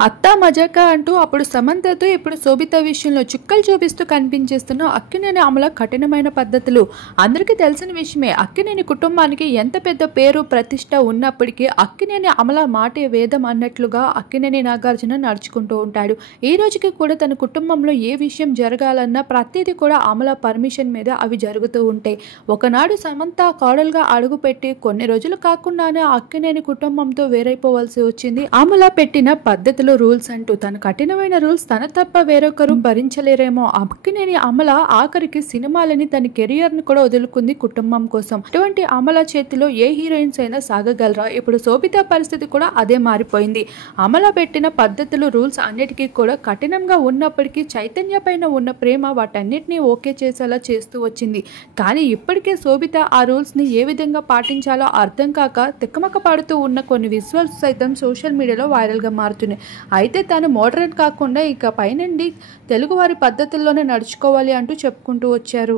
అత్తా మజాకా అంటూ అప్పుడు సమంతతో ఇప్పుడు శోభిత విషయంలో చుక్కలు చూపిస్తూ కనిపించేస్తున్న అక్కినేని అమల కఠినమైన పద్ధతులు అందరికీ తెలిసిన విషయమే. అక్కినేని కుటుంబానికి ఎంత పెద్ద పేరు ప్రతిష్ట ఉన్నప్పటికీ అక్కినేని అమల మాటే వేదం అన్నట్లుగా అక్కినేని నాగార్జున నడుచుకుంటూ ఉంటాడు. ఈ రోజుకి కూడా తన కుటుంబంలో ఏ విషయం జరగాలన్నా ప్రతిదీ కూడా అమల పర్మిషన్ మీద అవి జరుగుతూ ఉంటాయి. ఒకనాడు సమంత కోడలుగా అడుగుపెట్టి కొన్ని రోజులు కాకుండానే అక్కినేని కుటుంబంతో వేరైపోవాల్సి వచ్చింది. అమల పెట్టిన పద్ధతులు రూల్స్ అంటూ తన కఠినమైన రూల్స్ తన తప్ప వేరొకరు భరించలేరేమో. అక్కినేని అమల ఆఖరికి సినిమాలని తన కెరియర్ ని కూడా వదులుకుంది కుటుంబం కోసం. అటువంటి అమల చేతిలో ఏ హీరోయిన్స్ అయినా సాగగలరా? ఇప్పుడు శోభిత పరిస్థితి కూడా అదే మారిపోయింది. అమల పెట్టిన పద్ధతులు రూల్స్ అన్నిటికీ కూడా కఠినంగా ఉన్నప్పటికీ చైతన్య పైన ఉన్న ప్రేమ వాటన్నిటినీ ఓకే చేసేలా చేస్తూ వచ్చింది. కానీ ఇప్పటికే శోభిత ఆ రూల్స్ ని ఏ విధంగా పాటించాలో అర్థం కాక తిక్కమక్క పాడుతూ ఉన్న కొన్ని విజువల్స్ సైతం సోషల్ మీడియాలో వైరల్ గా మారుతున్నాయి. అయితే తాను మోడర్న్ కాకుండా ఇక పైనుండి తెలుగువారి పద్ధతుల్లోనే నడుచుకోవాలి అంటూ చెప్పుకుంటూ వచ్చారు.